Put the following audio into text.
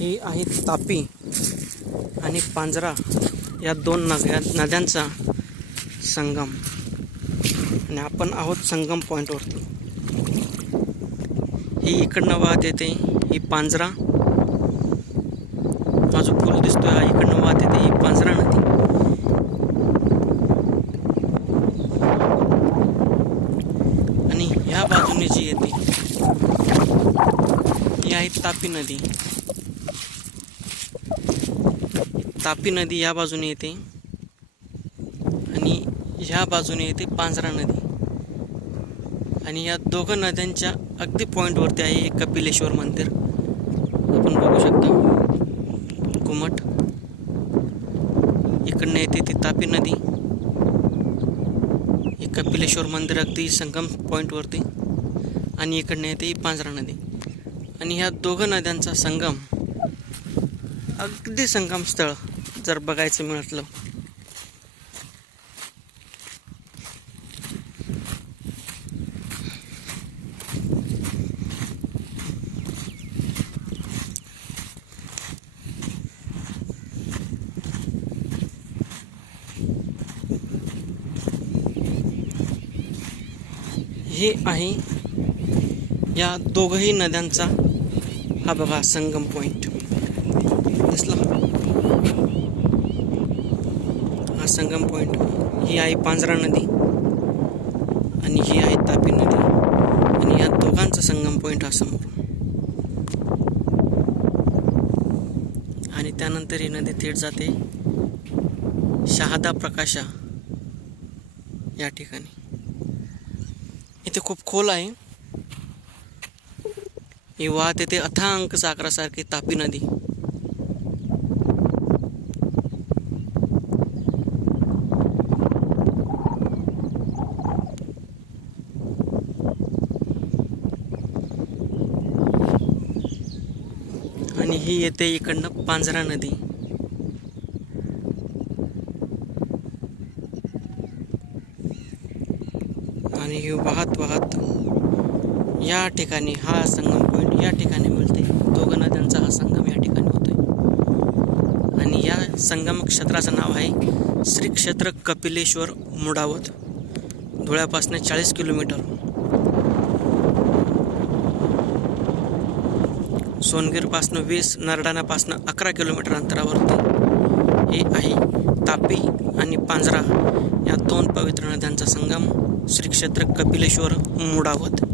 ही आहे तापी आणि पांजरा या दोन नद्यांचा संगम आणि आपण आहोत संगम पॉईंटवरती। ही इकडनं वाहत येते, ही पांजरा, हा जो पूल दिसतोय हा इकडनं वाहत येते, ही पांजरा नदी। आणि ह्या बाजूने जी येते ही आहे तापी नदी। तापी नदी या बाजूने येते आणि ह्या बाजूने येते पांजरा नदी। आणि या दोघं नद्यांच्या अगदी पॉईंटवरती आहे एक कपिलेश्वर मंदिर, आपण बघू शकता घुमट। इकडनं येते ती तापी नदी, एक कपिलेश्वर मंदिर अगदी संगम पॉईंटवरती, आणि इकडनं येते ही पांजरा नदी। आणि ह्या दोघं नद्यांचा संगम, अगदी संगम स्थळ जर बघायचं मिळालं हे आहे या दोघही नद्यांचा हा बघा संगम पॉइंट दिसला, हा संगम पॉइंट। ही आहे पांजरा नदी आणि ही आहे तापी नदी, आणि या दोघांचा संगम पॉइंट हा समोर। आणि त्यानंतर ही नदी थेट जाते शहादा प्रकाशा या ठिकाणी। इथे खूप खोल आहे, ही वाहत येते अथांग सागरासारखी तापी नदी। आणि ही येते इकडनं पांजरा नदी। आणि ही वाहत वाहत या ठिकाणी हा संगम पॉइंट या ठिकाणी मिळते। दोघं नद्यांचा हा संगम या ठिकाणी होतोय। आणि या संगम क्षेत्राचं नाव आहे श्री क्षेत्र कपिलेश्वर मुडावत। धुळ्यापासून 40 किलोमीटर, सोनगीरपासून 20, नरडाणापासून 11 किलोमीटर अंतरावरती हे आहे तापी आणि पांजरा या दोन पवित्र नद्यांचा संगम, श्री क्षेत्र कपिलेश्वर मुडावत।